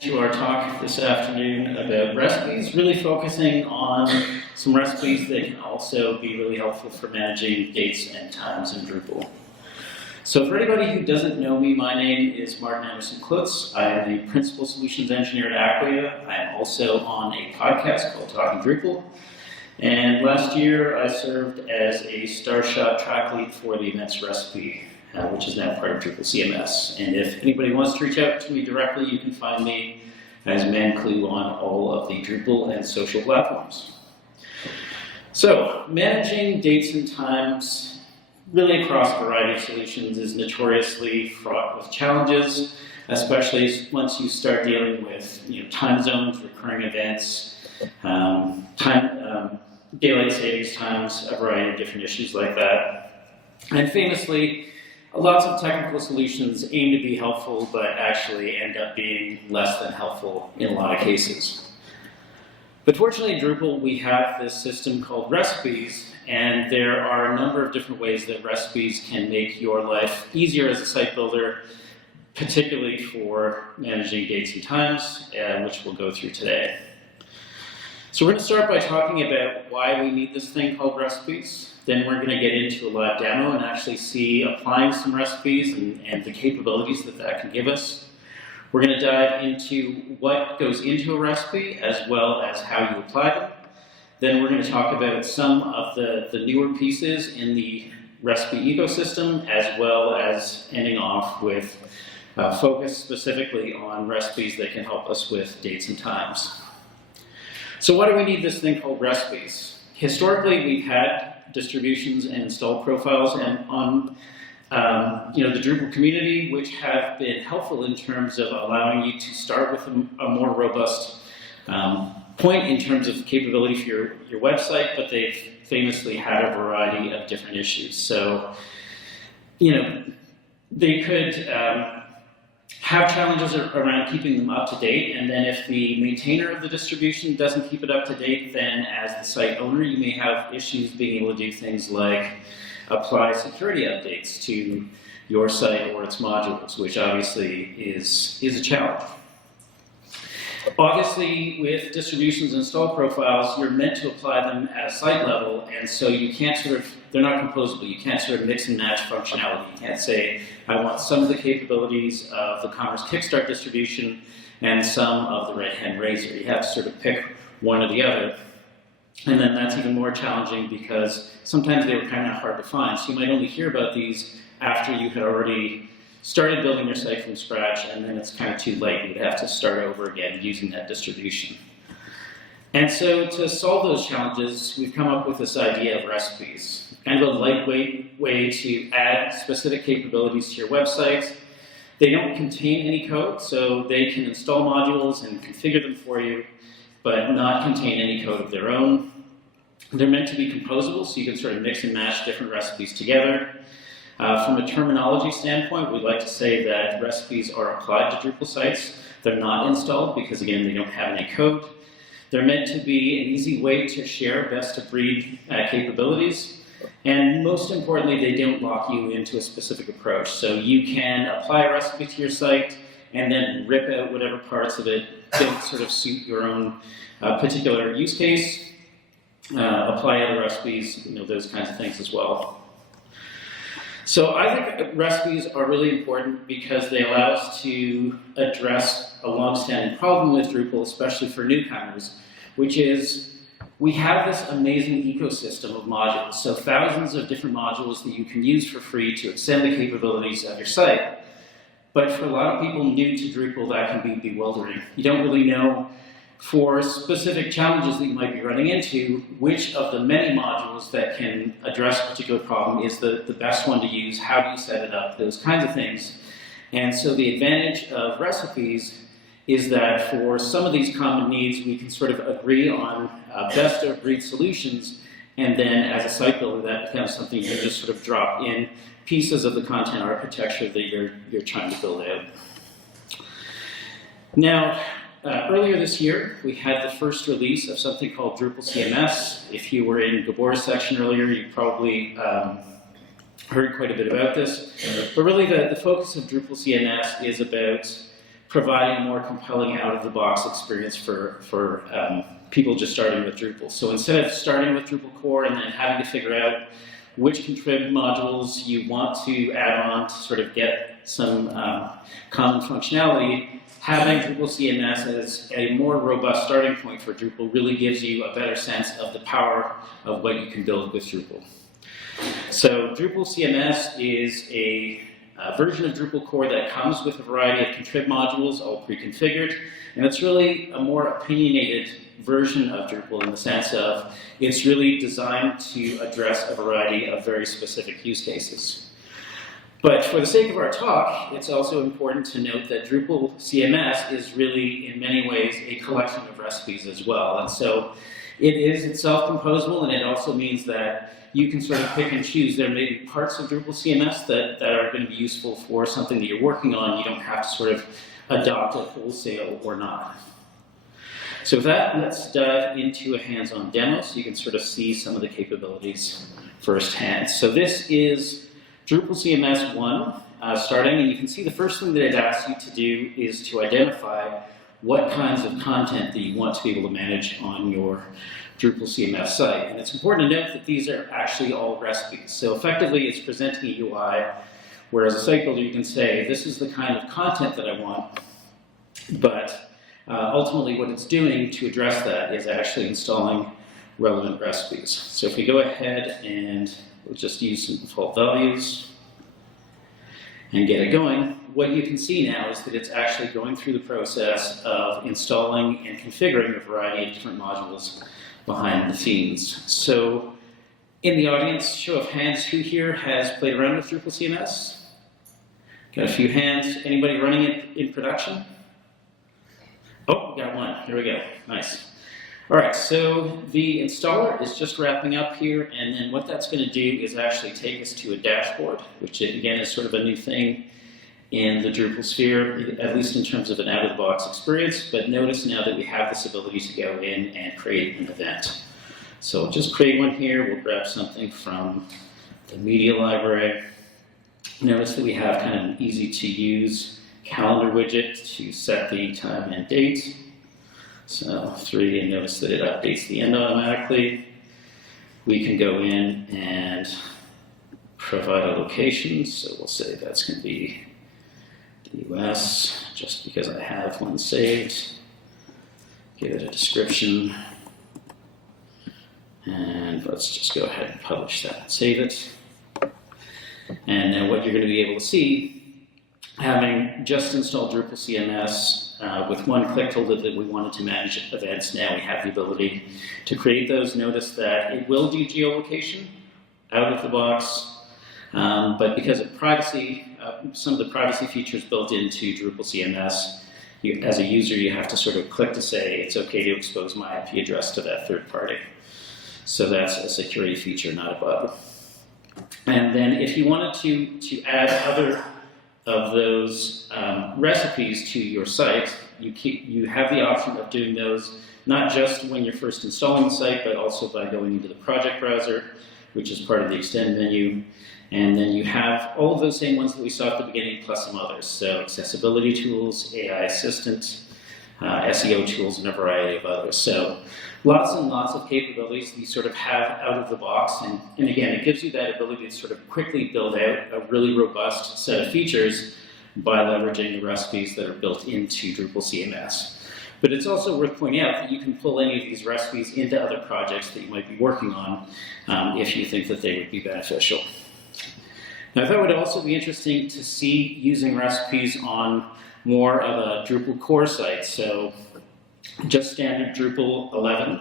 To our talk this afternoon about recipes, really focusing on some recipes that can also be really helpful for managing dates and times in Drupal. So for anybody who doesn't know me, my name is Martin Anderson-Klutz. I am the Principal Solutions Engineer at Acquia. I am also on a podcast called Talking Drupal. And last year I served as a Starshot track lead for the events recipe, which is now part of Drupal CMS. And if anybody wants to reach out to me directly, you can find me as mandclu on all of the Drupal and social platforms. So, managing dates and times really across a variety of solutions is notoriously fraught with challenges, especially once you start dealing with time zones, recurring events, daylight savings times, a variety of different issues like that. And famously, lots of technical solutions aim to be helpful, but actually end up being less than helpful in a lot of cases. But fortunately in Drupal, we have this system called recipes, and there are a number of different ways that recipes can make your life easier as a site builder, particularly for managing dates and times, which we'll go through today. So we're going to start by talking about why we need this thing called recipes. Then we're going to get into a live demo and actually see applying some recipes and the capabilities that that can give us. We're going to dive into what goes into a recipe as well as how you apply them. Then we're going to talk about some of the newer pieces in the recipe ecosystem, as well as ending off with focus specifically on recipes that can help us with dates and times. So why do we need this thing called recipes? Historically, we've had distributions and install profiles on the Drupal community, which have been helpful in terms of allowing you to start with a more robust point in terms of capability for your website, but they've famously had a variety of different issues. So, they could have challenges around keeping them up to date, and then if the maintainer of the distribution doesn't keep it up to date, then as the site owner you may have issues being able to do things like apply security updates to your site or its modules, which obviously is a challenge. Obviously, with distributions and install profiles, you're meant to apply them at a site level, and so you can't they're not composable. You can't sort of mix and match functionality. You can't say, I want some of the capabilities of the Commerce Kickstart distribution and some of the Red Hen Razor. You have to sort of pick one or the other. And then that's even more challenging because sometimes they were kind of hard to find. So you might only hear about these after you had already started building your site from scratch, and then it's kind of too late. You'd have to start over again using that distribution. And so to solve those challenges, we've come up with this idea of recipes. Kind of a lightweight way to add specific capabilities to your website. They don't contain any code, so they can install modules and configure them for you, but not contain any code of their own. They're meant to be composable, so you can sort of mix and match different recipes together. From a terminology standpoint, we'd like to say that recipes are applied to Drupal sites. They're not installed because, again, they don't have any code. They're meant to be an easy way to share best-of-breed capabilities. And most importantly, they don't lock you into a specific approach. So you can apply a recipe to your site and then rip out whatever parts of it don't sort of suit your own particular use case, apply other recipes, those kinds of things as well. So I think recipes are really important because they allow us to address a long-standing problem with Drupal, especially for newcomers, which is we have this amazing ecosystem of modules. So thousands of different modules that you can use for free to extend the capabilities of your site. But for a lot of people new to Drupal, that can be bewildering. You don't really know, for specific challenges that you might be running into, which of the many modules that can address a particular problem is the best one to use, how do you set it up, those kinds of things. And so the advantage of recipes is that for some of these common needs, we can sort of agree on best-of-breed solutions, and then as a site builder, that becomes something you can just sort of drop in pieces of the content architecture that you're trying to build out. Now, earlier this year, we had the first release of something called Drupal CMS. If you were in Gabor's section earlier, you probably heard quite a bit about this. But really, the focus of Drupal CMS is about providing a more compelling out-of-the-box experience for people just starting with Drupal. So instead of starting with Drupal core and then having to figure out which contrib modules you want to add on to sort of get some common functionality, having Drupal CMS as a more robust starting point for Drupal really gives you a better sense of the power of what you can build with Drupal. So Drupal CMS is a version of Drupal core that comes with a variety of contrib modules all pre-configured, and it's really a more opinionated version of Drupal in the sense of it's really designed to address a variety of very specific use cases. But for the sake of our talk, it's also important to note that Drupal CMS is really, in many ways, a collection of recipes as well. And so it is itself composable, and it also means that you can sort of pick and choose. There may be parts of Drupal CMS that are going to be useful for something that you're working on. You don't have to sort of adopt it wholesale or not. So with that, let's dive into a hands-on demo so you can sort of see some of the capabilities firsthand. So this is Drupal CMS 1 starting, and you can see the first thing that it asks you to do is to identify what kinds of content that you want to be able to manage on your Drupal CMS site. And it's important to note that these are actually all recipes. So effectively, it's presenting a UI, where as a site builder, you can say, this is the kind of content that I want, but ultimately what it's doing to address that is actually installing relevant recipes. So if we go ahead and we'll just use some default values and get it going, what you can see now is that it's actually going through the process of installing and configuring a variety of different modules behind the scenes. So in the audience, show of hands, who here has played around with Drupal CMS? Got a few hands. Anybody running it in production? Oh, got one. Here we go. Nice. All right, so the installer is just wrapping up here, and then what that's going to do is actually take us to a dashboard, which again is sort of a new thing in the Drupal sphere, at least in terms of an out-of-the-box experience. But notice now that we have this ability to go in and create an event. So we'll just create one here. We'll grab something from the media library. Notice that we have kind of an easy-to-use calendar widget to set the time and date. So 3, and notice that it updates the end automatically. We can go in and provide a location. So we'll say that's going to be the US, just because I have one saved. Give it a description. And let's just go ahead and publish that and save it. And now what you're going to be able to see, having just installed Drupal CMS, with one click told it that we wanted to manage events, now we have the ability to create those. Notice that it will do geolocation out of the box, but because of privacy, some of the privacy features built into Drupal CMS, as a user you have to sort of click to say it's okay to expose my IP address to that third party. So that's a security feature, not a bug. And then if you wanted to add other of those recipes to your site, you have the option of doing those not just when you're first installing the site, but also by going into the project browser, which is part of the extend menu. And then you have all of those same ones that we saw at the beginning, plus some others. So accessibility tools, AI assistant, SEO tools, and a variety of others. So lots and lots of capabilities that you sort of have out of the box. And again, it gives you that ability to sort of quickly build out a really robust set of features by leveraging the recipes that are built into Drupal CMS. But it's also worth pointing out that you can pull any of these recipes into other projects that you might be working on if you think that they would be beneficial. Now, I thought it would also be interesting to see using recipes on more of a Drupal core site. So just standard Drupal 11.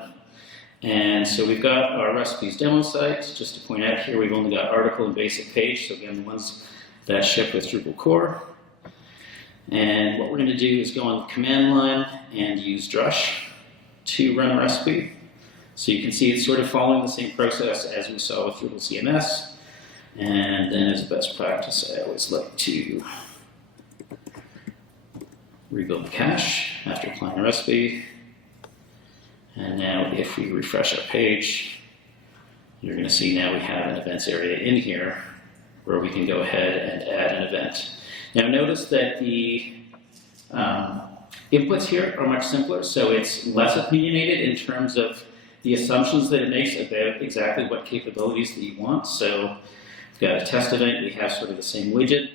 And so we've got our recipes demo site. Just to point out here, we've only got article and basic page. So again, the ones that ship with Drupal core. And what we're going to do is go on the command line and use drush to run a recipe. So you can see it's sort of following the same process as we saw with Drupal CMS. And then as a best practice, I always like to rebuild the cache after applying a recipe. And now if we refresh our page, you're going to see now we have an events area in here where we can go ahead and add an event. Now notice that the Inputs here are much simpler, so it's less opinionated in terms of the assumptions that it makes about exactly what capabilities that you want. So we've got a test event, we have sort of the same widget,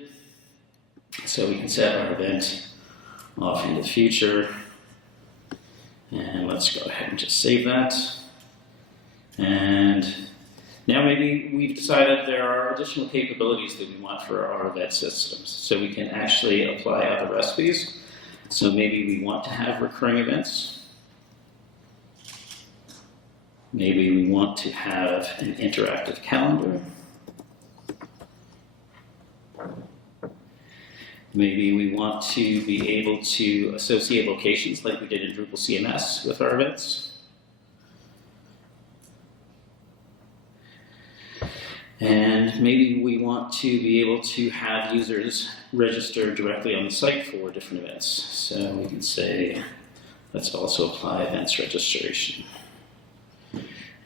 so we can set our event off into the future. And let's go ahead and just save that. And now maybe we've decided there are additional capabilities that we want for our event systems. So we can actually apply other recipes. So maybe we want to have recurring events. Maybe we want to have an interactive calendar. Maybe we want to be able to associate locations like we did in Drupal CMS with our events. And maybe we want to be able to have users register directly on the site for different events. So we can say, let's also apply events registration.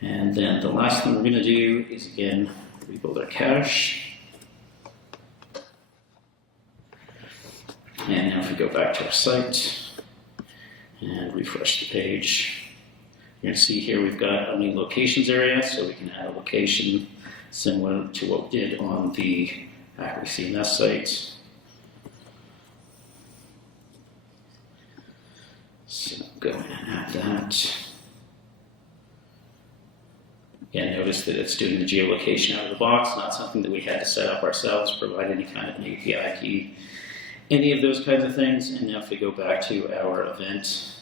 And then the last thing we're going to do is, again, rebuild our cache. And now if we go back to our site and refresh the page, you're going to see here we've got a new locations area, so we can add a location similar to what we did on the Acquia CMS site. So go in and add that. Again, notice that it's doing the geolocation out of the box, not something that we had to set up ourselves, provide any kind of an API key, any of those kinds of things. And now if we go back to our event,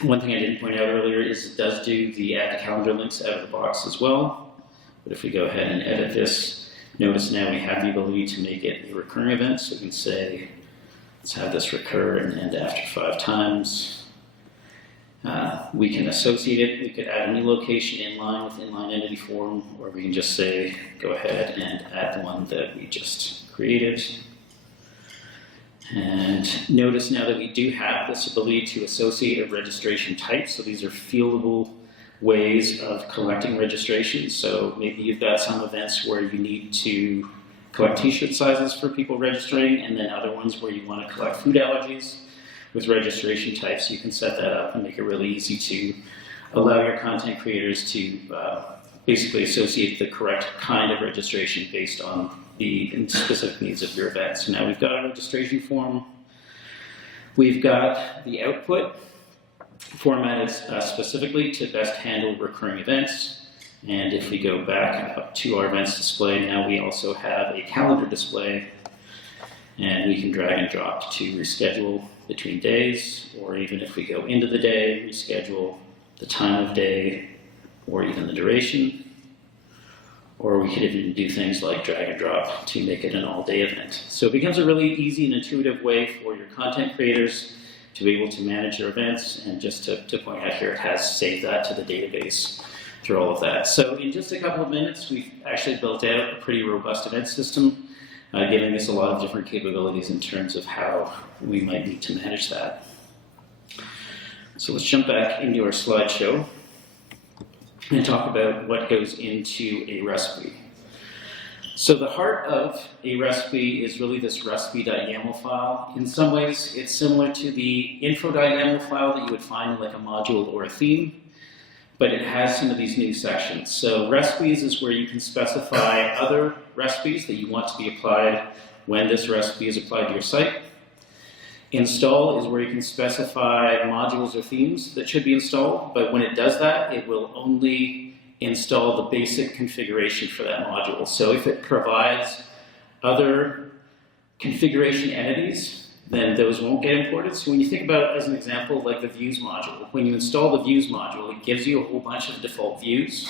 one thing I didn't point out earlier is it does do the add to calendar links out of the box as well. But if we go ahead and edit this, notice now we have the ability to make it a recurring event. So we can say, let's have this recur and end after 5 times. We can associate it. We could add a new location inline with inline entity form, or we can just say, go ahead and add the one that we just created. And notice now that we do have this ability to associate a registration type. So these are fieldable ways of collecting registrations. So maybe you've got some events where you need to collect t-shirt sizes for people registering, and then other ones where you want to collect food allergies with registration types. You can set that up and make it really easy to allow your content creators to basically associate the correct kind of registration based on the specific needs of your event. So now we've got a registration form. We've got the output formatted specifically to best handle recurring events. And if we go back up to our events display, now we also have a calendar display, and we can drag and drop to reschedule between days, or even if we go into the day, reschedule the time of day, or even the duration. Or we could even do things like drag and drop to make it an all-day event. So it becomes a really easy and intuitive way for your content creators to be able to manage their events. And just to point out here, it has saved that to the database through all of that. So in just a couple of minutes, we've actually built out a pretty robust event system, giving us a lot of different capabilities in terms of how we might need to manage that. So let's jump back into our slideshow and talk about what goes into a recipe. So the heart of a recipe is really this recipe.yaml file. In some ways, it's similar to the info.yaml file that you would find in like a module or a theme, but it has some of these new sections. So recipes is where you can specify other recipes that you want to be applied when this recipe is applied to your site. Install is where you can specify modules or themes that should be installed, but when it does that, it will only install the basic configuration for that module. So if it provides other configuration entities, then those won't get imported. So when you think about, as an example, like the views module, when you install the views module, it gives you a whole bunch of default views.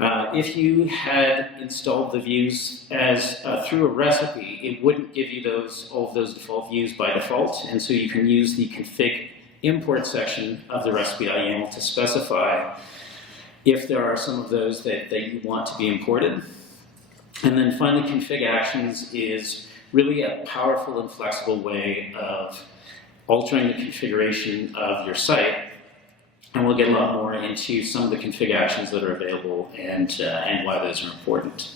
If you had installed the views as through a recipe, it wouldn't give you all of those default views by default, and so you can use the config import section of the recipe.yaml to specify if there are some of those that you want to be imported. And then finally, config actions is really a powerful and flexible way of altering the configuration of your site. And we'll get a lot more into some of the config actions that are available and why those are important.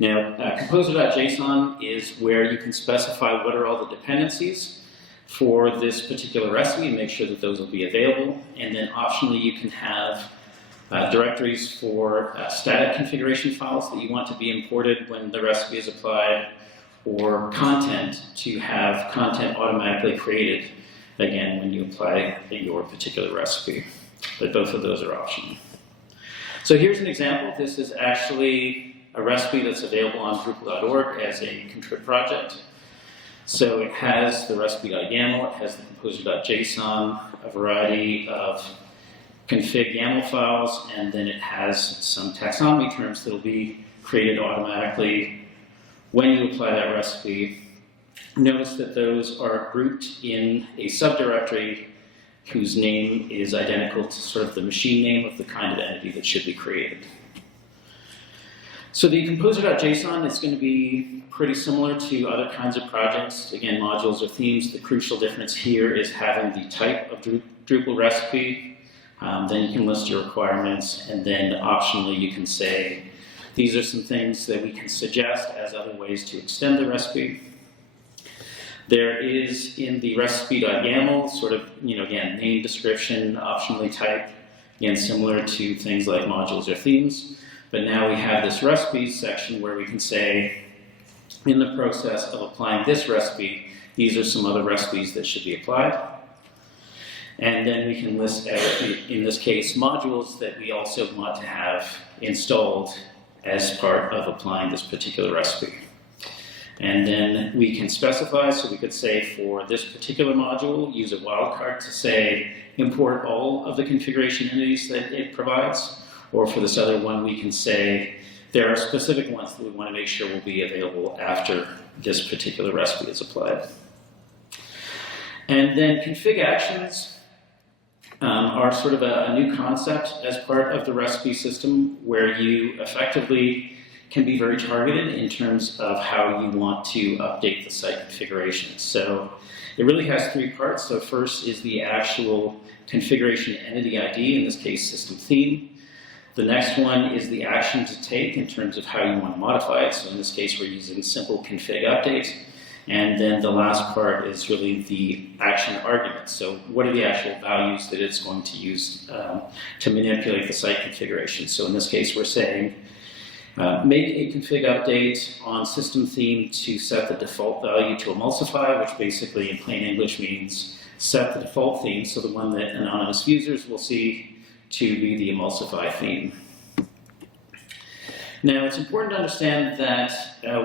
Now, composer.json is where you can specify what are all the dependencies for this particular recipe and make sure that those will be available. And then optionally, you can have directories for static configuration files that you want to be imported when the recipe is applied, or content to have content automatically created, again, when you apply your particular recipe. But both of those are optional. So here's an example. This is actually a recipe that's available on Drupal.org as a contrib project. So it has the recipe.yaml, it has the composer.json, a variety of config YAML files, and then it has some taxonomy terms that will be created automatically when you apply that recipe. Notice that those are grouped in a subdirectory whose name is identical to sort of the machine name of the kind of entity that should be created. So the composer.json is going to be pretty similar to other kinds of projects. Again, modules or themes. The crucial difference here is having the type of Drupal recipe. Then you can list your requirements, and then optionally you can say, these are some things that we can suggest as other ways to extend the recipe. There is in the recipe.yaml sort of, again, name, description, optionally type, again, similar to things like modules or themes. But now we have this recipes section where we can say, in the process of applying this recipe, these are some other recipes that should be applied. And then we can list, in this case, modules that we also want to have installed as part of applying this particular recipe. And then we can specify, so we could say for this particular module, use a wildcard to say import all of the configuration entities that it provides. Or for this other one, we can say there are specific ones that we want to make sure will be available after this particular recipe is applied. And then config actions are sort of a new concept as part of the recipe system where you effectively can be very targeted in terms of how you want to update the site configuration. So it really has three parts. So first is the actual configuration entity ID, in this case system theme. The next one is the action to take in terms of how you want to modify it. So in this case, we're using simple config update. And then the last part is really the action argument. So what are the actual values that it's going to use to manipulate the site configuration? So in this case, we're saying, make a config update on system theme to set the default value to emulsify, which basically in plain English means set the default theme, so the one that anonymous users will see, to be the emulsify theme. Now, it's important to understand that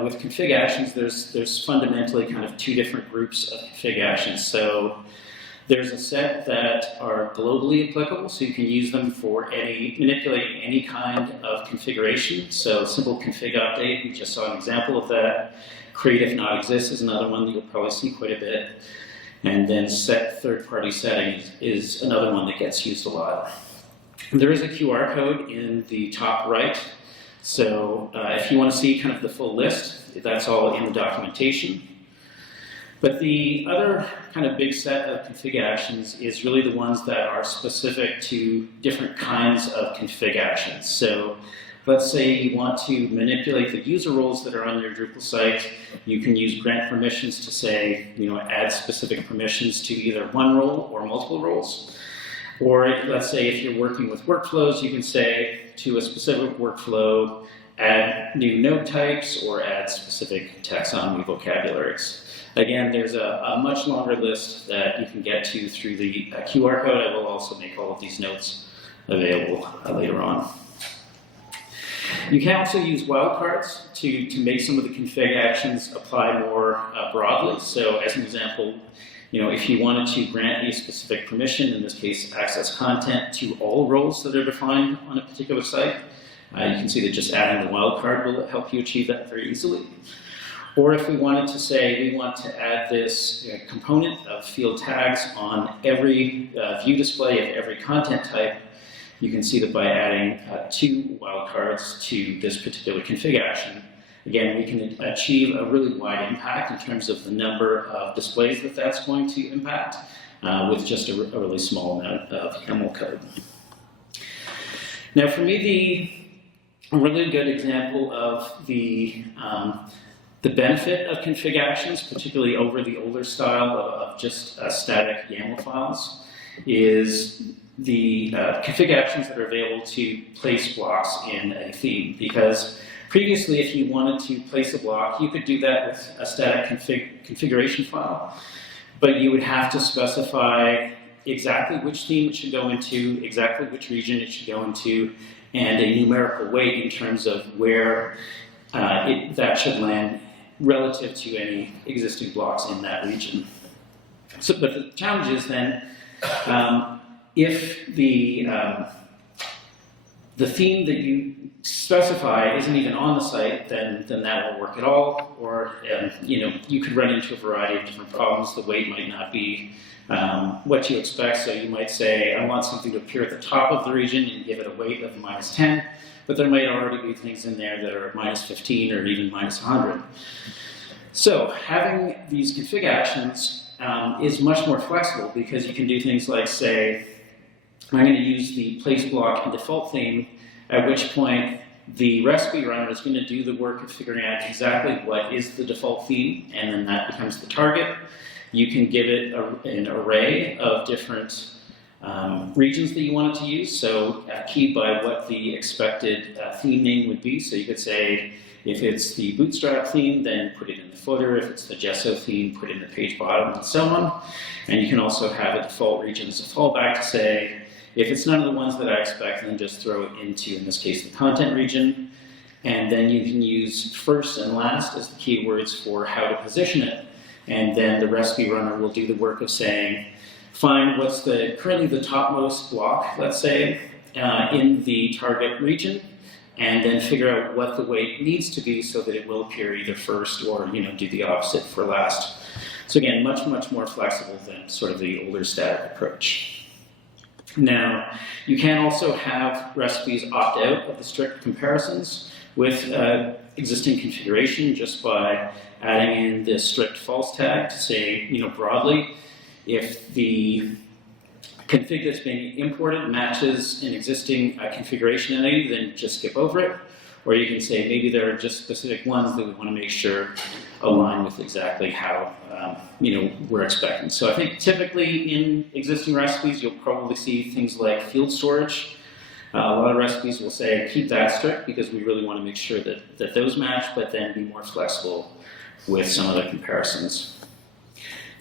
with config actions, there's fundamentally kind of two different groups of config actions. So there's a set that are globally applicable, so you can use them for manipulating any kind of configuration. So simple config update, we just saw an example of that. Create if not exists is another one that you'll probably see quite a bit. And then set third-party settings is another one that gets used a lot. There is a QR code in the top right. So if you want to see kind of the full list, that's all in the documentation. But the other kind of big set of config actions is really the ones that are specific to different kinds of config actions. So let's say you want to manipulate the user roles that are on your Drupal site. You can use grant permissions to say, add specific permissions to either one role or multiple roles. Or let's say if you're working with workflows, you can say to a specific workflow, add new node types or add specific taxonomy vocabularies. Again, there's a much longer list that you can get to through the QR code. I will also make all of these notes available later on. You can also use wildcards to make some of the config actions apply more broadly. So as an example, if you wanted to grant a specific permission, in this case access content, to all roles that are defined on a particular site, you can see that just adding the wildcard will help you achieve that very easily. Or if we wanted to say we want to add this component of field tags on every view display of every content type, you can see that by adding two wildcards to this particular config action, again, we can achieve a really wide impact in terms of the number of displays that that's going to impact with just a really small amount of YAML code. Now, for me, a really good example of the benefit of config actions, particularly over the older style of just static YAML files, is the config actions that are available to place blocks in a theme. Because previously, if you wanted to place a block, you could do that with a static configuration file, but you would have to specify exactly which theme it should go into, exactly which region it should go into, and a numerical weight in terms of where that should land relative to any existing blocks in that region. So, but the challenge is then, if the theme that you specify isn't even on the site, then that won't work at all. Or you could run into a variety of different problems. The weight might not be what you expect. So you might say, I want something to appear at the top of the region and give it a weight of -10, but there might already be things in there that are -15 or even -100. So having these config actions is much more flexible, because you can do things like say, I'm going to use the place block in default theme, at which point the recipe runner is going to do the work of figuring out exactly what is the default theme, and then that becomes the target. You can give it an array of different regions that you want it to use, so keyed by what the expected theme name would be. So you could say, if it's the Bootstrap theme, then put it in the footer. If it's the Gesso theme, put it in the page bottom, and so on. And you can also have a default region as a fallback to say, if it's none of the ones that I expect, then just throw it into, in this case, the content region. And then you can use first and last as the keywords for how to position it. And then the recipe runner will do the work of saying, find what's currently the topmost block, let's say, in the target region, and then figure out what the weight needs to be so that it will appear either first or do the opposite for last. So again, much, much more flexible than sort of the older static approach. Now, you can also have recipes opt out of the strict comparisons with existing configuration just by adding in the strict false tag to say, broadly, if the config that's being imported matches an existing configuration entity, then just skip over it. Or you can say maybe there are just specific ones that we want to make sure align with exactly how we're expecting. So I think typically in existing recipes you'll probably see things like field storage. A lot of recipes will say keep that strict because we really want to make sure that those match, but then be more flexible with some of the comparisons.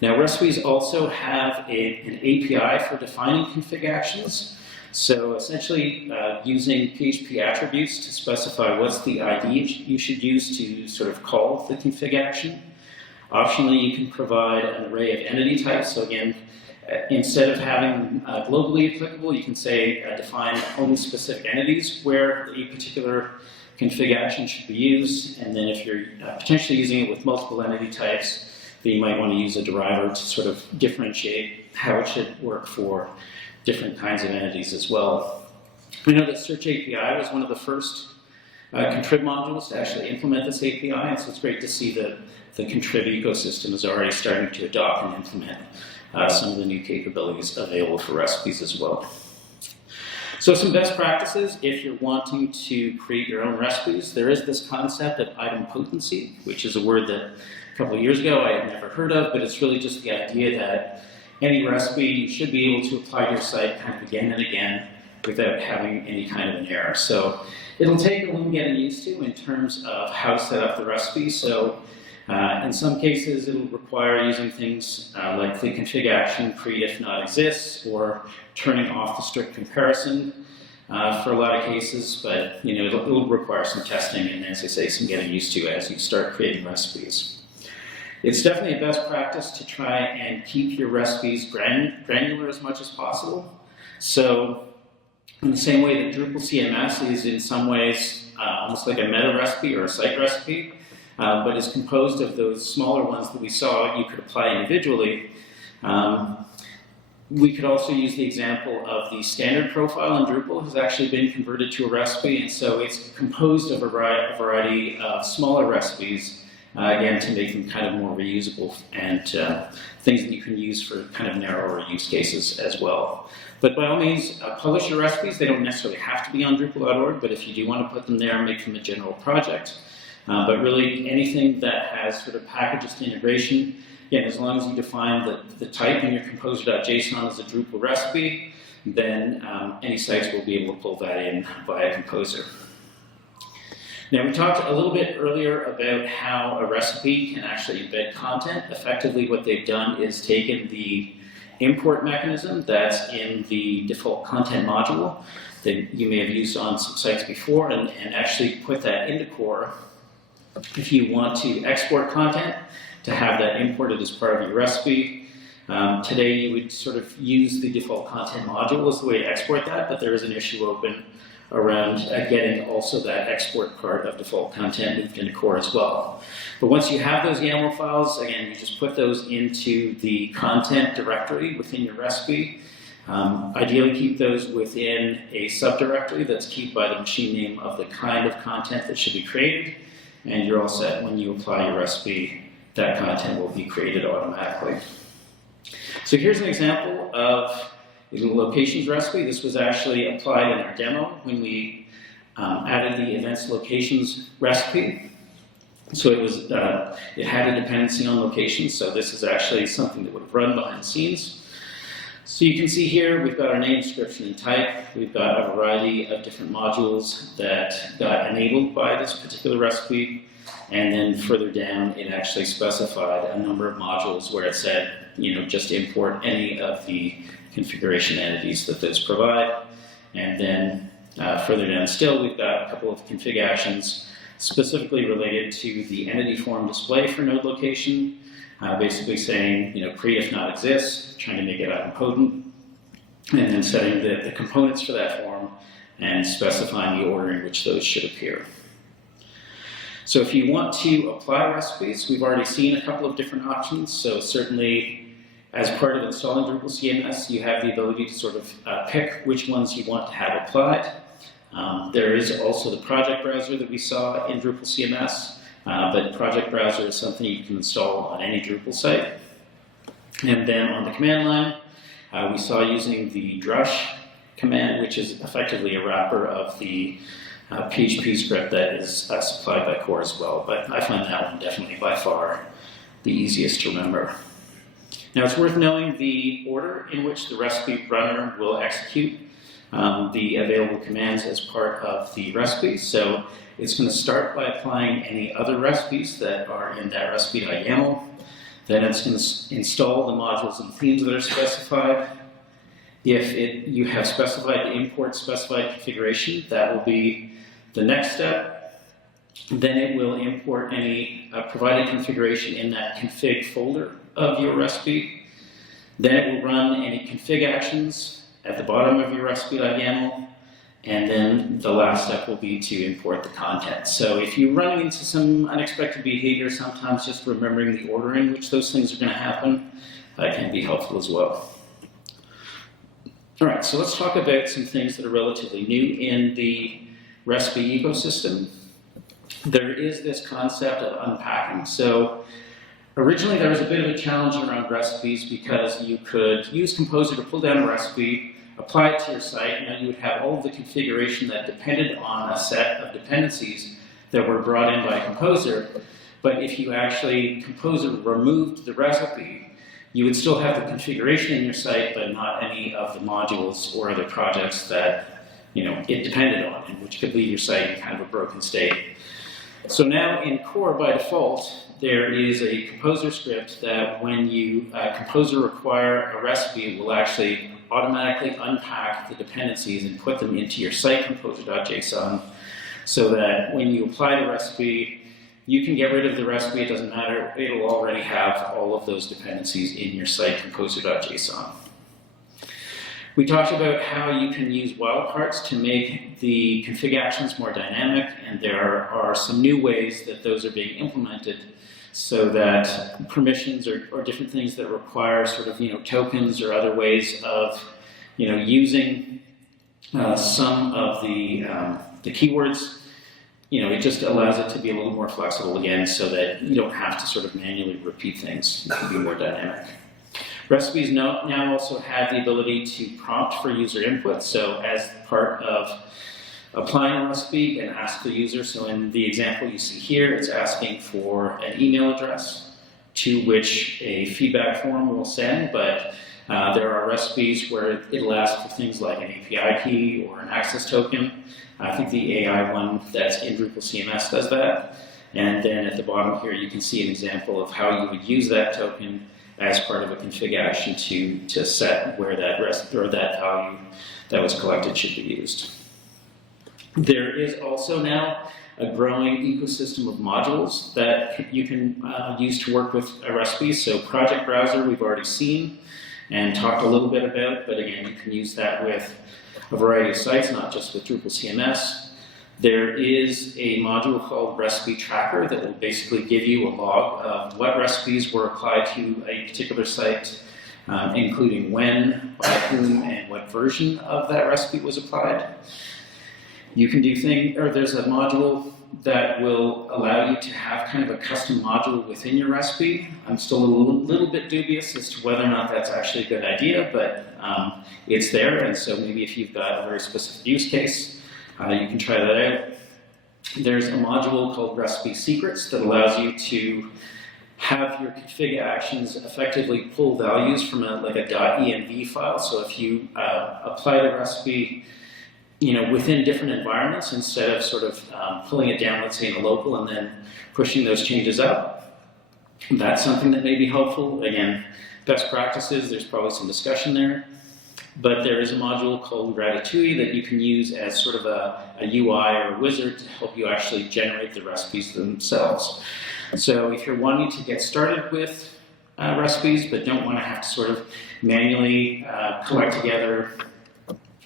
Now, recipes also have an API for defining config actions. So essentially, using PHP attributes to specify what's the ID you should use to sort of call the config action. Optionally, you can provide an array of entity types. So again, instead of having globally applicable, you can say define only specific entities where a particular config action should be used. And then if you're potentially using it with multiple entity types, then you might want to use a deriver to sort of differentiate how it should work for different kinds of entities as well. We know that Search API was one of the first contrib modules to actually implement this API, and so it's great to see that the contrib ecosystem is already starting to adopt and implement some of the new capabilities available for recipes as well. So some best practices if you're wanting to create your own recipes. There is this concept of idempotency, which is a word that a couple of years ago I had never heard of, but it's really just the idea that any recipe you should be able to apply to your site kind of again and again without having any kind of an error. So it'll take a little getting used to in terms of how to set up the recipe. So in some cases it'll require using things like the config action create if not exists, or turning off the strict comparison for a lot of cases, but it'll require some testing and, as I say, some getting used to as you start creating recipes. It's definitely a best practice to try and keep your recipes granular as much as possible. So in the same way that Drupal CMS is in some ways almost like a meta recipe or a site recipe, but is composed of those smaller ones that we saw you could apply individually, we could also use the example of the standard profile in Drupal has actually been converted to a recipe, and so it's composed of a variety of smaller recipes. again, to make them kind of more reusable and things that you can use for kind of narrower use cases as well. But by all means, publish your recipes. They don't necessarily have to be on Drupal.org, but if you do want to put them there, make them a general project. But really, anything that has sort of packages to integration, again, as long as you define the type in your composer.json as a Drupal recipe, then any sites will be able to pull that in via Composer. Now, we talked a little bit earlier about how a recipe can actually embed content. Effectively, what they've done is taken the import mechanism that's in the default content module that you may have used on some sites before and actually put that into core. If you want to export content, to have that imported as part of your recipe. Today, you would sort of use the default content module as the way to export that, but there is an issue open around getting also that export part of default content moved into core as well. But once you have those YAML files, again, you just put those into the content directory within your recipe. Ideally, keep those within a subdirectory that's keyed by the machine name of the kind of content that should be created, and you're all set. When you apply your recipe, that content will be created automatically. So here's an example of the locations recipe. This was actually applied in our demo when we added the events locations recipe. So it had a dependency on locations, so this is actually something that would have run behind the scenes. So you can see here we've got our name, description, and type. We've got a variety of different modules that got enabled by this particular recipe. And then further down, it actually specified a number of modules where it said, just import any of the configuration entities that those provide. And then further down still, we've got a couple of config actions specifically related to the entity form display for node location, basically saying, create if not exists, trying to make it idempotent, and then setting the components for that form and specifying the order in which those should appear. So if you want to apply recipes, we've already seen a couple of different options. So certainly, as part of installing Drupal CMS, you have the ability to sort of pick which ones you want to have applied. There is also the project browser that we saw in Drupal CMS, but project browser is something you can install on any Drupal site. And then on the command line, we saw using the drush command, which is effectively a wrapper of the PHP script that is supplied by core as well, but I find that one definitely by far the easiest to remember. Now it's worth knowing the order in which the recipe runner will execute the available commands as part of the recipe. So it's going to start by applying any other recipes that are in that recipe.yaml. Then it's going to install the modules and themes that are specified. If you have specified the import specified configuration, that will be the next step. Then it will import any provided configuration in that config folder of your recipe. Then it will run any config actions at the bottom of your recipe.yaml. And then the last step will be to import the content. So if you're running into some unexpected behavior, sometimes just remembering the order in which those things are going to happen can be helpful as well. All right, so let's talk about some things that are relatively new in the recipe ecosystem. There is this concept of unpacking. So originally there was a bit of a challenge around recipes because you could use Composer to pull down a recipe, apply it to your site, and then you would have all of the configuration that depended on a set of dependencies that were brought in by Composer. But if you actually, Composer removed the recipe, you would still have the configuration in your site, but not any of the modules or other projects that it depended on, which could leave your site in kind of a broken state. So now in core, by default, there is a Composer script that when you Composer require a recipe, it will actually automatically unpack the dependencies and put them into your site composer.json so that when you apply the recipe, you can get rid of the recipe, it doesn't matter, it'll already have all of those dependencies in your site composer.json. We talked about how you can use wildcards to make the config actions more dynamic, and there are some new ways that those are being implemented so that permissions or different things that require sort of tokens or other ways of using some of the keywords it just allows it to be a little more flexible again so that you don't have to sort of manually repeat things. It can be more dynamic. Recipes now also have the ability to prompt for user input. So as part of applying a recipe, you can ask the user. So in the example you see here, it's asking for an email address to which a feedback form will send, but there are recipes where it'll ask for things like an API key or an access token. I think the AI one that's in Drupal CMS does that. And then at the bottom here, you can see an example of how you would use that token as part of a config action to set where that value that was collected should be used. There is also now a growing ecosystem of modules that you can use to work with a recipe. So Project Browser we've already seen and talked a little bit about, but again, you can use that with a variety of sites, not just with Drupal CMS. There is a module called Recipe Tracker that will basically give you a log of what recipes were applied to a particular site, including when, by whom, and what version of that recipe was applied. You can do there's a module that will allow you to have kind of a custom module within your recipe. I'm still a little bit dubious as to whether or not that's actually a good idea, but it's there, and so maybe if you've got a very specific use case, you can try that out. There's a module called Recipe Secrets that allows you to have your config actions effectively pull values from like a .env file. So if you apply the recipe within different environments, instead of sort of pulling it down, let's say in a local, and then pushing those changes up, that's something that may be helpful. Again, best practices, there's probably some discussion there. But there is a module called Ratatouille that you can use as sort of a UI or a wizard to help you actually generate the recipes themselves. So if you're wanting to get started with recipes but don't want to have to sort of manually collect together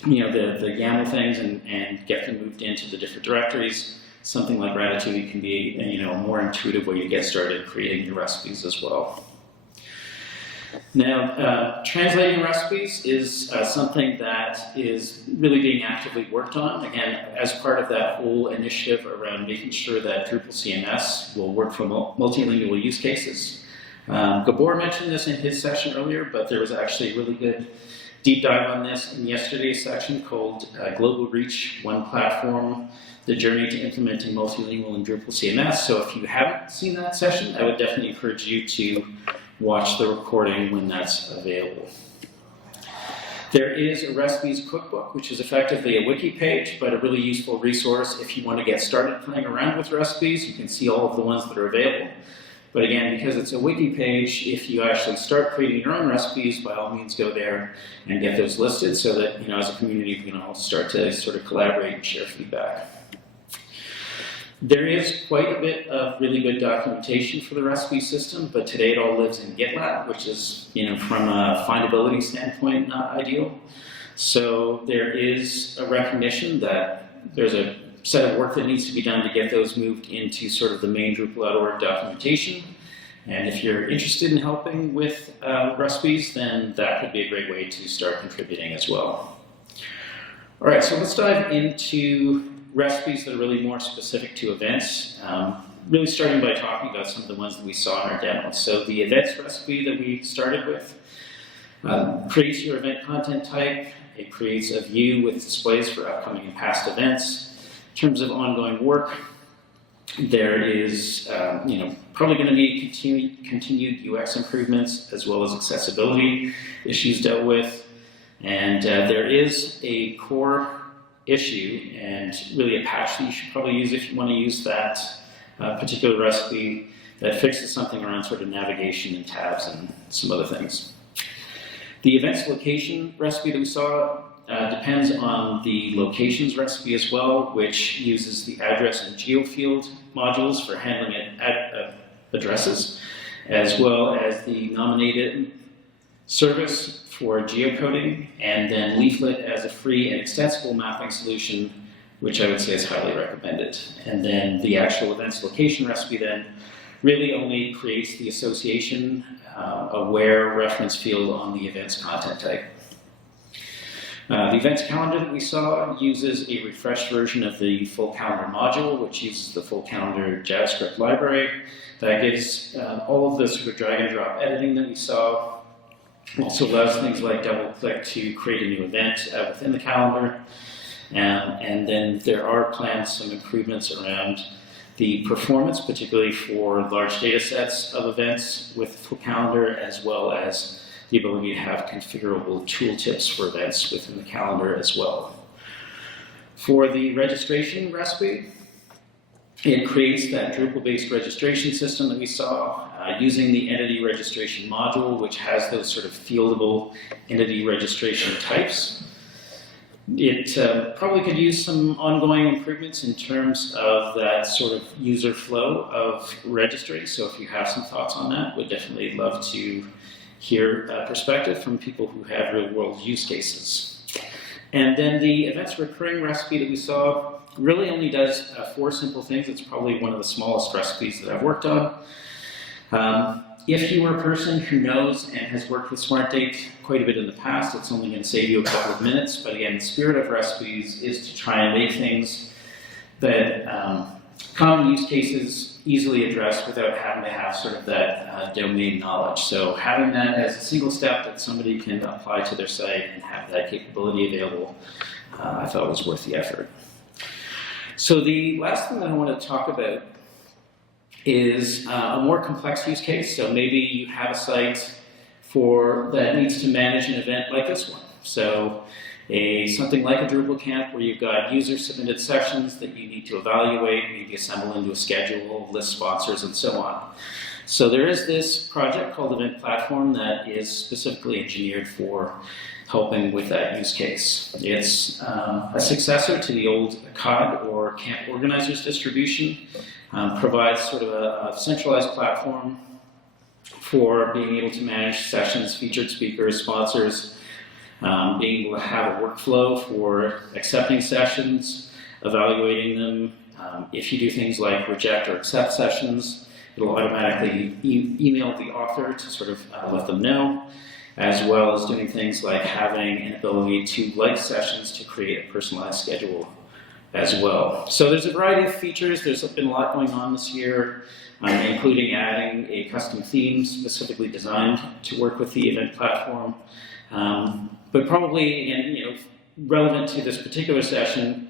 the YAML things and get them moved into the different directories, something like Ratatouille can be a more intuitive way to get started creating your recipes as well. Now, translating recipes is something that is really being actively worked on, again, as part of that whole initiative around making sure that Drupal CMS will work for multilingual use cases. Gabor mentioned this in his session earlier, but there was actually a really good deep dive on this in yesterday's section called Global Reach, One Platform, The Journey to Implementing Multilingual in Drupal CMS. So if you haven't seen that session, I would definitely encourage you to watch the recording when that's available. There is a recipes cookbook, which is effectively a wiki page, but a really useful resource if you want to get started playing around with recipes. You can see all of the ones that are available. But again, because it's a wiki page, if you actually start creating your own recipes, by all means go there and get those listed so that, as a community, we can all start to sort of collaborate and share feedback. There is quite a bit of really good documentation for the recipe system, but today it all lives in GitLab, which is, from a findability standpoint, not ideal. So there is a recognition that there's a set of work that needs to be done to get those moved into sort of the main Drupal.org documentation. And if you're interested in helping with recipes, then that could be a great way to start contributing as well. All right, so let's dive into recipes that are really more specific to events, really starting by talking about some of the ones that we saw in our demos. So the events recipe that we started with creates your event content type. It creates a view with displays for upcoming and past events. In terms of ongoing work, there is probably going to be continued UX improvements as well as accessibility issues dealt with. And there is a core issue and really a patch that you should probably use if you want to use that particular recipe that fixes something around sort of navigation and tabs and some other things. The events location recipe that we saw depends on the locations recipe as well, which uses the address and geofield modules for handling addresses, as well as the nominated service for geocoding, and then Leaflet as a free and extensible mapping solution, which I would say is highly recommended. And then the actual events location recipe then really only creates the association aware reference field on the events content type. The events calendar that we saw uses a refreshed version of the full calendar module, which uses the full calendar JavaScript library. That gives all of the sort of drag and drop editing that we saw. Also allows things like double click to create a new event within the calendar. And then there are planned some improvements around the performance, particularly for large data sets of events with the full calendar, as well as the ability to have configurable tooltips for events within the calendar as well. For the registration recipe, it creates that Drupal-based registration system that we saw using the entity registration module, which has those sort of fieldable entity registration types. It probably could use some ongoing improvements in terms of that sort of user flow of registry. So if you have some thoughts on that, we'd definitely love to hear a perspective from people who have real-world use cases. And then the events recurring recipe that we saw really only does 4 simple things. It's probably one of the smallest recipes that I've worked on. If you are a person who knows and has worked with SmartDate quite a bit in the past, it's only going to save you a couple of minutes. But again, the spirit of recipes is to try and make things that common use cases easily addressed without having to have sort of that domain knowledge. So having that as a single step that somebody can apply to their site and have that capability available, I thought was worth the effort. So the last thing that I want to talk about is a more complex use case. So maybe you have a site that needs to manage an event like this one. So something like a Drupal camp where you've got user-submitted sessions that you need to evaluate, maybe assemble into a schedule, list sponsors, and so on. So there is this project called Event Platform that is specifically engineered for helping with that use case. It's a successor to the old COD or Camp Organizers distribution. Provides sort of a centralized platform for being able to manage sessions, featured speakers, sponsors, being able to have a workflow for accepting sessions, evaluating them. If you do things like reject or accept sessions, it'll automatically email the author to sort of let them know, as well as doing things like having an ability to like sessions to create a personalized schedule as well. So there's a variety of features. There's been a lot going on this year, including adding a custom theme specifically designed to work with the event platform. But probably, and relevant to this particular session,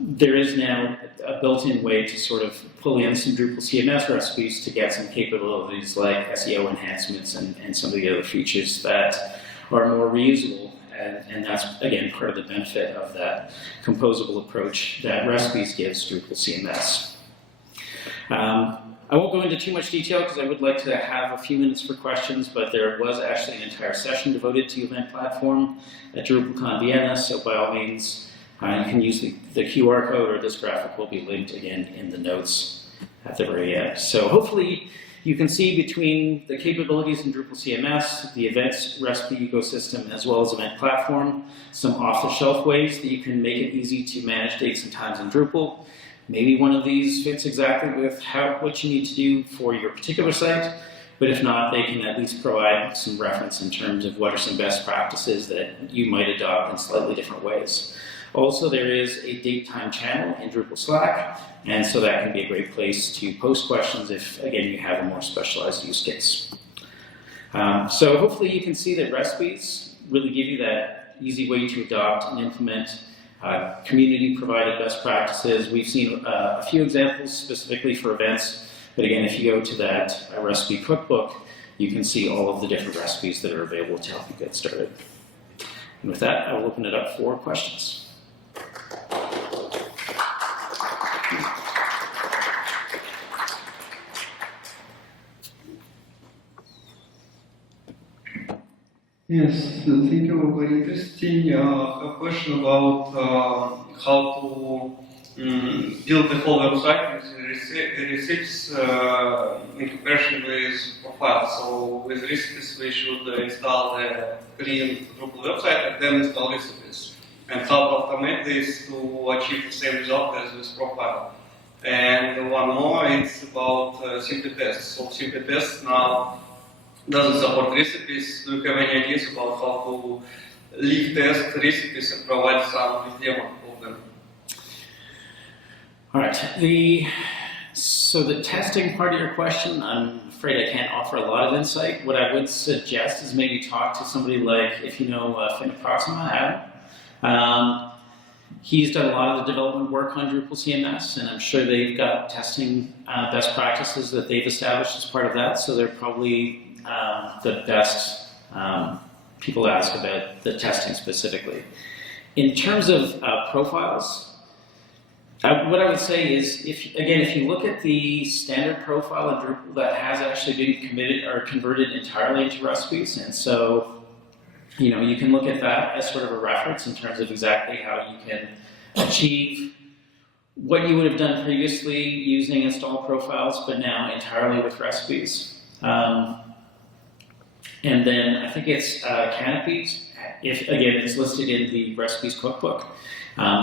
there is now a built-in way to sort of pull in some Drupal CMS recipes to get some capabilities like SEO enhancements and some of the other features that are more reusable. And that's, again, part of the benefit of that composable approach that recipes gives Drupal CMS. I won't go into too much detail because I would like to have a few minutes for questions, but there was actually an entire session devoted to Event Platform at DrupalCon Vienna, so by all means, you can use the QR code, or this graphic will be linked again in the notes at the very end. So hopefully you can see between the capabilities in Drupal CMS, the events recipe ecosystem, as well as Event Platform, some off-the-shelf ways that you can make it easy to manage dates and times in Drupal. Maybe one of these fits exactly with what you need to do for your particular site, but if not, they can at least provide some reference in terms of what are some best practices that you might adopt in slightly different ways. Also, there is a date-time channel in Drupal Slack, and so that can be a great place to post questions if, again, you have a more specialized use case. So hopefully you can see that recipes really give you that easy way to adopt and implement community-provided best practices. We've seen a few examples specifically for events, but again, if you go to that recipe cookbook, you can see all of the different recipes that are available to help you get started. And with that, I will open it up for questions. Yes, thank you. Very interesting. A question about how to build the whole website with receipts in comparison with profiles. So with recipes, we should install the clean Drupal website and then install recipes. And how to automate this to achieve the same result as with profile. And one more, it's about simply tests. So simply tests now doesn't support recipes. Do you have any ideas about how to leak test recipes and provide some demo of them. All right. So the testing part of your question, I'm afraid I can't offer a lot of insight. What I would suggest is maybe talk to somebody like, if you know Proxima, Adam. He's done a lot of the development work on Drupal CMS, and I'm sure they've got testing best practices that they've established as part of that, so they're probably the best people to ask about the testing specifically. In terms of profiles, what I would say is, if you look at the standard profile of Drupal that has actually been committed or converted entirely into recipes, and so you can look at that as sort of a reference in terms of exactly how you can achieve what you would have done previously using install profiles, but now entirely with recipes. And then I think it's canopies. It's listed in the recipes cookbook.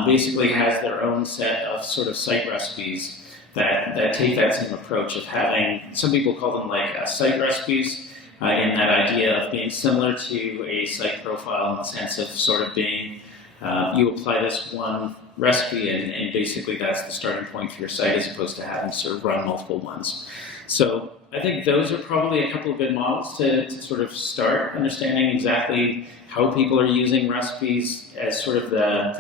Basically has their own set of sort of site recipes that take that same approach of having, some people call them like site recipes, and that idea of being similar to a site profile in the sense of sort of being, you apply this one recipe and basically that's the starting point for your site as opposed to having to sort of run multiple ones. So I think those are probably a couple of good models to sort of start understanding exactly how people are using recipes as sort of the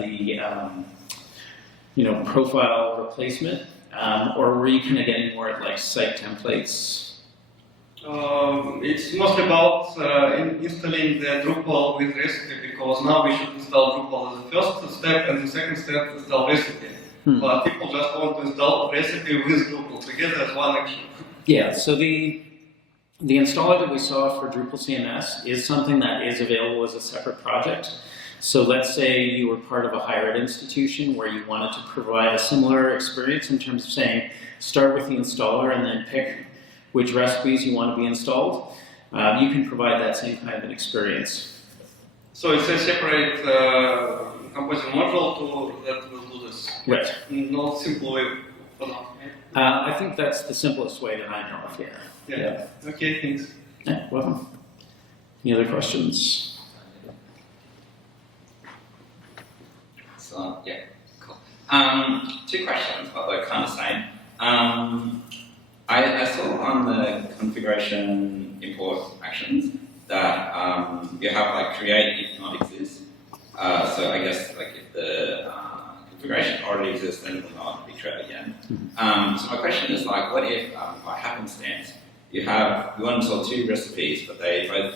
profile replacement, or were you kind of getting more at like site templates? It's mostly about installing the Drupal with recipe, because now we should install Drupal as the first step, and the second step install recipe. But people just want to install recipe with Drupal together as one action. Yeah, so the installer that we saw for Drupal CMS is something that is available as a separate project. So let's say you were part of a higher ed institution where you wanted to provide a similar experience in terms of saying, start with the installer and then pick which recipes you want to be installed. You can provide that same kind of an experience. So it's a separate composing module that will do this. Right. Not simple way for now. I think that's the simplest way that I know of, Yeah. Okay, thanks. Yeah, welcome. Any other questions? So, yeah, cool. 2 questions, although kind of same. I saw on the configuration import actions that you have like create if not exist. So I guess like if the configuration already exists, then it will not be created again. So my question is like, what if by happenstance you want to install 2 recipes, but they both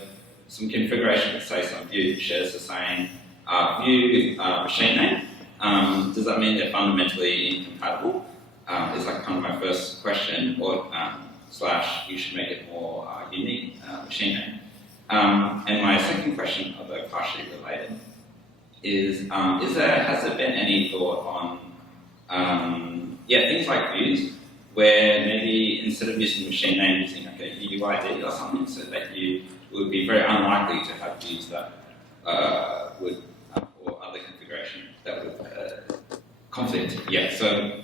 some configuration, let's say some view shares the same view machine name? Does that mean they're fundamentally incompatible? Is like kind of my first question, or / you should make it more unique machine name. And my second question, although partially related, is has there been any thought on things like views, where maybe instead of using machine name, using like a UUID or something, so that it would be very unlikely to have views that would or other configuration that would conflict. Yeah. So.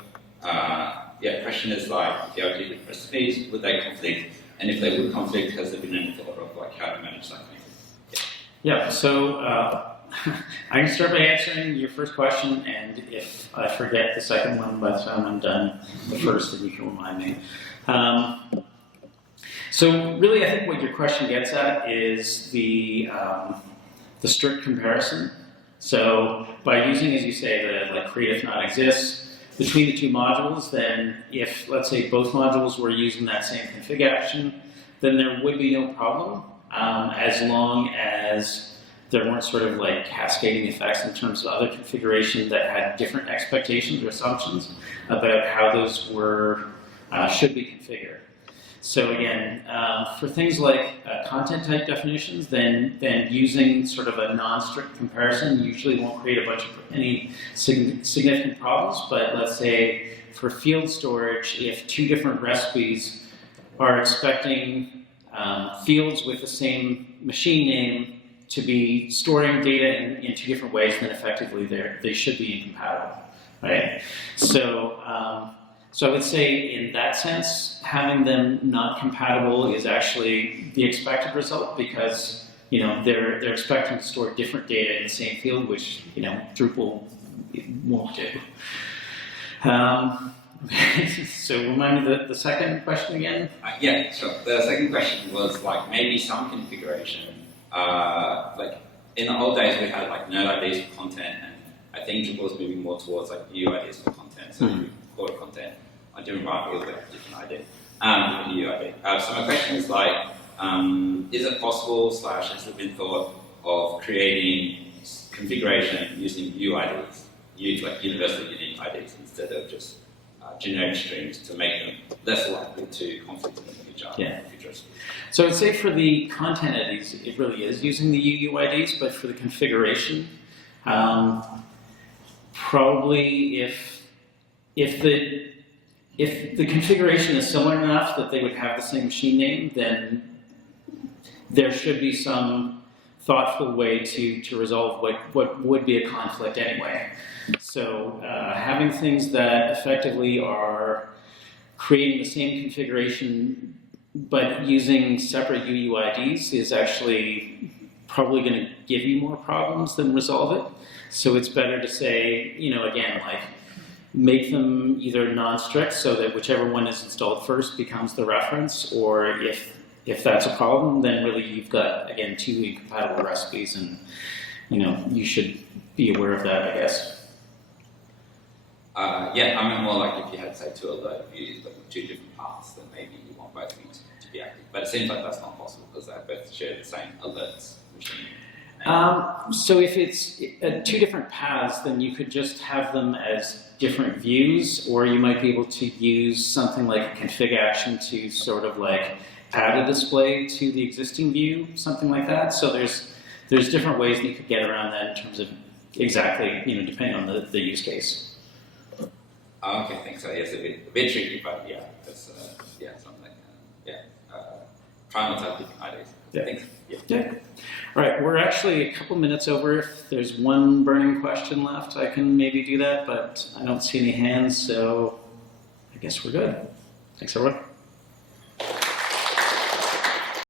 Question is like, if you have different recipes, would they conflict? And if they would conflict, has there been any thought of like how to manage that? Yeah, so I can start by answering your first question, and if I forget the second one by the time I'm done the first, then you can remind me. So really, I think what your question gets at is the strict comparison. So by using, as you say, the like create if not exists, between the 2 modules, then if, let's say, both modules were using that same config action, then there would be no problem, as long as there weren't sort of like cascading effects in terms of other configuration that had different expectations or assumptions about how those should be configured. So again, for things like content type definitions, then using sort of a non-strict comparison usually won't create a bunch of any significant problems. But let's say for field storage, if 2 different recipes are expecting fields with the same machine name to be storing data in 2 different ways, then effectively they should be incompatible, right? So I would say in that sense, having them not compatible is actually the expected result, because they're expecting to store different data in the same field, which Drupal won't do. So remind me the second question again. Yeah, sure. The second question was like maybe some configuration. Like in the old days, we had like node IDs for content, and I think Drupal is moving more towards like view IDs for content. So you call it content on different fields with a different ID, different view ID. So my question is like, is it possible / has it been thought of creating configuration using view IDs, like universally unique IDs instead of just generic strings to make them less likely to conflict in the future? Yeah. So I'd say for the content IDs, it really is using the UUIDs, but for the configuration, probably if the configuration is similar enough that they would have the same machine name, then there should be some thoughtful way to resolve what would be a conflict anyway. So having things that effectively are creating the same configuration but using separate UUIDs is actually probably going to give you more problems than resolve it. So it's better to say, again, like make them either non-strict so that whichever one is installed first becomes the reference, or if that's a problem, then really you've got, again, 2 incompatible recipes, and you should be aware of that, I guess. Yeah, I mean more like if you had, say, 2 alert views but with 2 different paths, then maybe you want both views to be active. But it seems like that's not possible because they both share the same alerts machine. So if it's 2 different paths, then you could just have them as different views, or you might be able to use something like a config action to sort of like add a display to the existing view, something like that. So there's different ways that you could get around that in terms of exactly, depending on the use case. Okay, thanks. So yes, a bit tricky, but yeah, that's something like try not to have different IDs. Yeah. Thanks. Yeah. All right, we're actually a couple minutes over. If there's one burning question left, I can maybe do that, but I don't see any hands, so I guess we're good. Thanks, everyone.